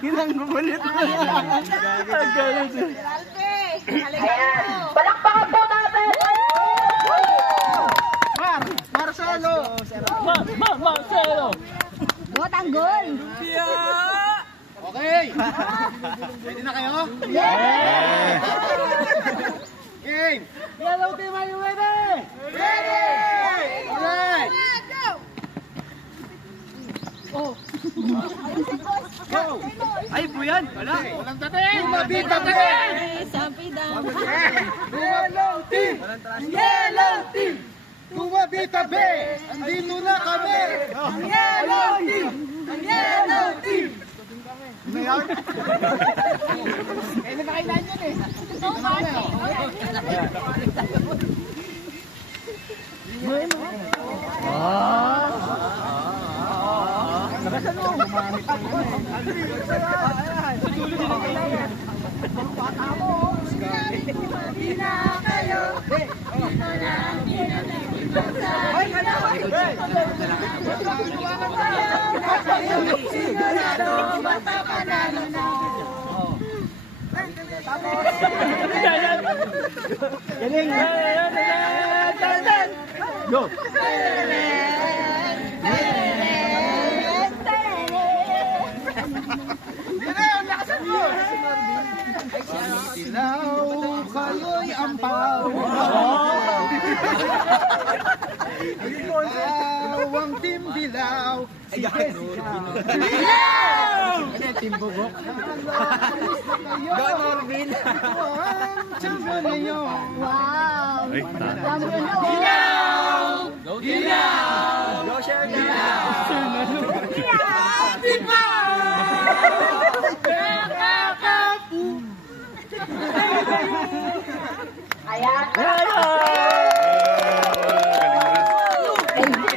Ginang gumalit. Ayan. Palakpakan po natin. Marcelo. Marcelo! Tanggol! Okay. Ready na kayo? Yeah! Game. Yellow team, are you ready? Ready! Alright. Go! Ay, po yan. Wala. Walang dating. Mabita dating. Sampidang! Yellow team. Yellow team. Tumabita be. Andito na kami. Yellow team. Yellow team. Ano yan? Eh, nakailan yun eh. Galing! Go! Ilaw, kayo'y ampaw. Ang team Dilaw. Si Jessica. Ano yung team Bugok? Go Norvin. Ang champion ninyo. Wow! Champion na! Go Dilaw! Go Share Dilaw! Ayan. Thank you!